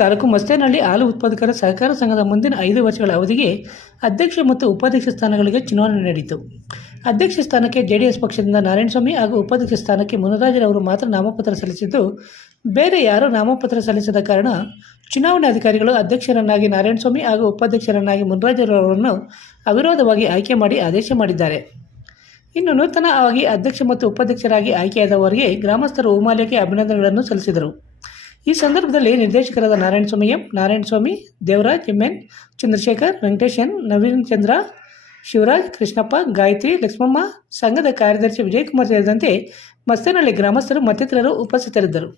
ತಾಲೂಕು ಮಸ್ತೇನಹಳ್ಳಿ ಹಾಲು ಉತ್ಪಾದಕರ ಸಹಕಾರ ಸಂಘದ ಮುಂದಿನ 5 ವರ್ಷಗಳ ಅವಧಿಗೆ ಅಧ್ಯಕ್ಷ ಮತ್ತು ಉಪಾಧ್ಯಕ್ಷ ಸ್ಥಾನಗಳಿಗೆ ಚುನಾವಣೆ ನಡೆಯಿತು. ಅಧ್ಯಕ್ಷ ಸ್ಥಾನಕ್ಕೆ ಜೆಡಿಎಸ್ ಪಕ್ಷದಿಂದ ನಾರಾಯಣಸ್ವಾಮಿ ಹಾಗೂ ಉಪಾಧ್ಯಕ್ಷ ಸ್ಥಾನಕ್ಕೆ ಮುನರಾಜರವರು ಮಾತ್ರ ನಾಮಪತ್ರ ಸಲ್ಲಿಸಿದ್ದು, ಬೇರೆ ಯಾರೂ ನಾಮಪತ್ರ ಸಲ್ಲಿಸದ ಕಾರಣ ಚುನಾವಣಾ ಅಧಿಕಾರಿಗಳು ಅಧ್ಯಕ್ಷರನ್ನಾಗಿ ನಾರಾಯಣಸ್ವಾಮಿ ಹಾಗೂ ಉಪಾಧ್ಯಕ್ಷರನ್ನಾಗಿ ಮುನರಾಜರವರನ್ನು ಅವಿರೋಧವಾಗಿ ಆಯ್ಕೆ ಮಾಡಿ ಆದೇಶ ಮಾಡಿದ್ದಾರೆ. ಇನ್ನು ನೂತನವಾಗಿ ಅಧ್ಯಕ್ಷ ಮತ್ತು ಉಪಾಧ್ಯಕ್ಷರಾಗಿ ಆಯ್ಕೆಯಾದವರಿಗೆ ಗ್ರಾಮಸ್ಥರು ಹೂಮಾಲೆಗೆ ಅಭಿನಂದನೆಗಳನ್ನು ಸಲ್ಲಿಸಿದರು. ಈ ಸಂದರ್ಭದಲ್ಲಿ ನಿರ್ದೇಶಕರಾದ Narayanaswamy M, Narayanaswamy, Devaraj MN, Chandrashekhar, Venkatesh N, Naveen ಚಂದ್ರ, ಶಿವರಾಜ್, ಕೃಷ್ಣಪ್ಪ, ಗಾಯತ್ರಿ, ಲಕ್ಷ್ಮಮ್ಮ, ಸಂಘದ ಕಾರ್ಯದರ್ಶಿ ವಿಜಯಕುಮಾರ್ ಸೇರಿದಂತೆ ಮಸ್ತೇನಹಳ್ಳಿ ಗ್ರಾಮಸ್ಥರು ಮತ್ತಿತರರು ಉಪಸ್ಥಿತರಿದ್ದರು.